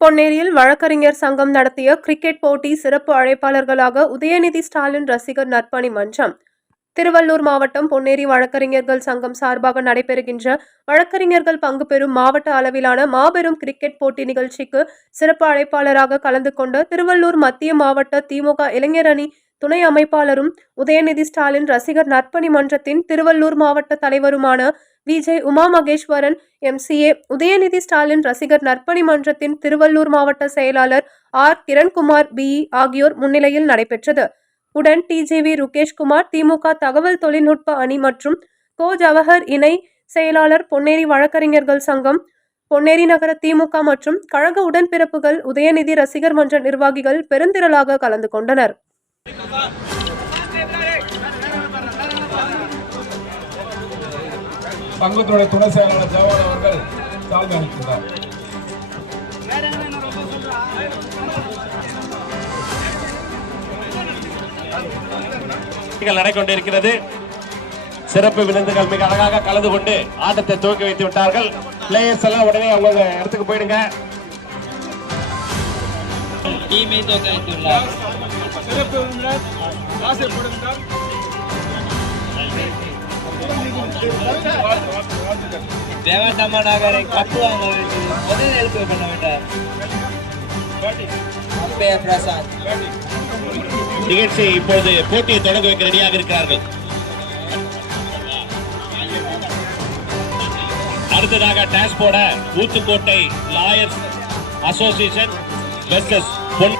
பொன்னேரியில் வழக்கறிஞர் சங்கம் நடத்திய கிரிக்கெட் போட்டி சிறப்பு அழைப்பாளர்களாக உதயநிதி ஸ்டாலின் ரசிகர் நற்பணி மன்றம். திருவள்ளூர் மாவட்டம் பொன்னேரி வழக்கறிஞர்கள் சங்கம் சார்பாக நடைபெறுகின்ற வழக்கறிஞர்கள் பங்கு பெறும் மாவட்ட அளவிலான மாபெரும் கிரிக்கெட் போட்டி நிகழ்ச்சிக்கு சிறப்பு அழைப்பாளராக கலந்து கொண்ட திருவள்ளூர் மத்திய மாவட்ட திமுக இளைஞர் அணி துணை அமைப்பாளரும் உதயநிதி ஸ்டாலின் ரசிகர் நற்பணி மன்றத்தின் திருவள்ளூர் மாவட்ட தலைவருமான விஜய் உமா மகேஸ்வரன் எம்சிஏ உதயநிதி ஸ்டாலின் ரசிகர் நற்பணி மன்றத்தின் திருவள்ளூர் மாவட்ட செயலாளர் ஆர். கிரண்குமார் பிஇ ஆகியோர் முன்னிலையில் நடைபெற்றது. உடன் டிஜிவி ருகேஷ்குமார் திமுக தகவல் தொழில்நுட்ப அணி மற்றும் கோ. ஜவஹர் இணை செயலாளர் பொன்னேரி வழக்கறிஞர்கள் சங்கம் பொன்னேரி நகர திமுக மற்றும் கழக உடன்பிறப்புகள் உதயநிதி ரசிகர் மன்ற நிர்வாகிகள் பெருந்திரளாக கலந்து கொண்டனர். சங்கத்துடைய துணை செயலாளர் ஜவான் அவர்கள் சால்வை அளிக்கின்றார் போட்டிகள் நடைபெற்றிருக்கிறது சிறப்பு விருந்துகள் மிக அழகாக கலந்து கொண்டு ஆட்டத்தை துவக்கி வைத்து விட்டார்கள். பிளேயர்ஸ் எல்லாம் உடனே அவங்க இடத்துக்கு போயிடுங்க. சிறப்பு விருந்தினர் ஆசைப்படுகிறார் தேவண்டம்மா நகரை கப்பு வாங்க வேண்டியது முதல் எழுப்பு பண்ண வேண்டாம். பிரசாத். நிகழ்ச்சி இப்போது போட்டியை தொடங்க வைக்க ரெடியாக இருக்கிறார்கள். அடுத்ததாக டாஸ் போட ஊத்துக்கோட்டை லாயர்ஸ் அசோசியேஷன் வெர்சஸ் பொன்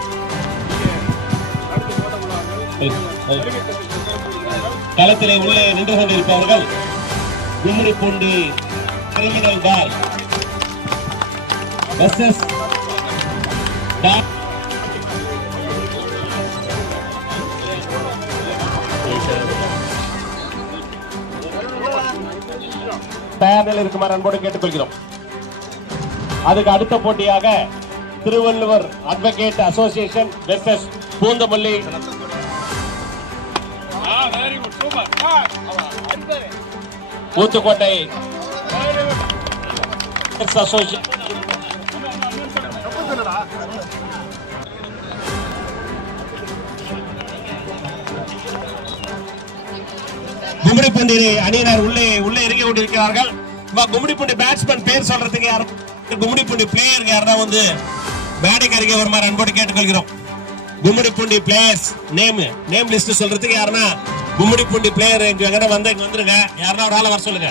களத்திலே உள்ளே நின்று கொண்டிருப்பவர்கள் கும்மிடிப்பூண்டி கிரிமினல் பார் எஸ் எஸ் தயாரில் இருக்குமாறு அன்போடு கேட்டுக்கொள்கிறோம். அதுக்கு அடுத்த போட்டியாக Thiruvalluvar advocate association versus Poonamallee Uthukottai association Gummidipoondi அணியினர் உள்ளே உள்ளே இறங்கி கொண்டிருக்கிறார்கள். வா, கும்மிடிப்பூண்டி பேட்ஸ்மேன் பேர் சொல்றதுக்கு யாரும் கும்மிடிப்பூண்டி பிளேயர் யாரா வந்து பேட்டிங் அருகே வருமாறு அன்போடு கேட்டுக்கொள்கிறோம். Gummidipoondi players name name list சொல்றதுக்கு யாருன்னா கும்மிடிப்பூண்டி பிளேயர் இங்க எங்கன வந்து இங்க வந்துருங்க. யாருன்னா ஒரு ஆளை வர சொல்லுங்க.